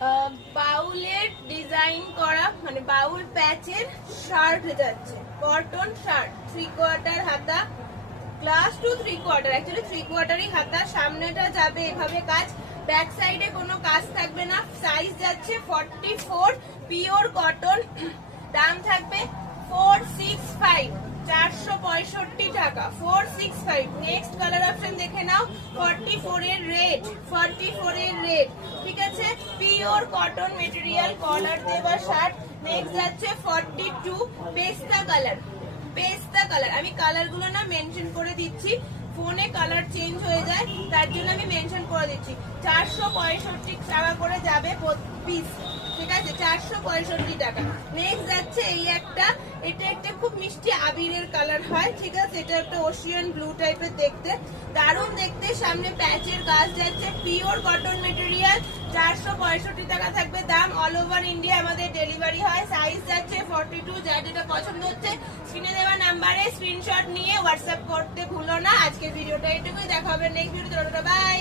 বাউলের ডিজাইন করা মানে বাউল প্যাচের শার্ট যাচ্ছে, কটন শার্ট, 3/4 হাতা, ক্লাস টু 3/4, অ্যাকচুয়ালি 3/4ই হাতা। সামনেটা যাবে এভাবে কাজ, ব্যাক সাইডে কোনো কাজ থাকবে না। সাইজ যাচ্ছে 44, পিওর কটন। দাম থাকবে 465, 465 টাকা, 465। নেক্সট কালার অপশন দেখে নাও, 44 এর রেড, 44 এর রেড, ঠিক আছে। পিওর কটন মেটেরিয়াল, কলার দেওয়া শার্ট। নেক্সট যাচ্ছে 42, পেস্তা কালার, পেস্তা কালার। আমি কালার গুলো না মেনশন করে দিচ্ছি, ফোনে কালার চেঞ্জ হয়ে যায়, তার জন্য আমি মেনশন করে দিচ্ছি। 465 টাকা করে যাবে পিস, ঠিক আছে, 465 টাকা। নেক্সট যাচ্ছে এই একটা, এটা একটা খুব মিষ্টি আবিরের কালার হয়, ঠিক আছে। এটা একটা ওশিয়ান ব্লু টাইপের দেখতে, দারুণ দেখতে। সামনে প্যাচের কাজ যাচ্ছে, পিওর কটন মেটেরিয়াল, 465 টাকা থাকবে দাম। অল ওভার ইন্ডিয়া আমাদের ডেলিভারি হয়। সাইজ যাচ্ছে 42। যার যেটা পছন্দ হচ্ছে স্ক্রিনে দেওয়া নাম্বারে স্ক্রিনশট নিয়ে হোয়াটসঅ্যাপ করতে ভুলো না। আজকের ভিডিওটা এটুকুই, দেখা হবে নেক্সট ভিডিওতে। বাই।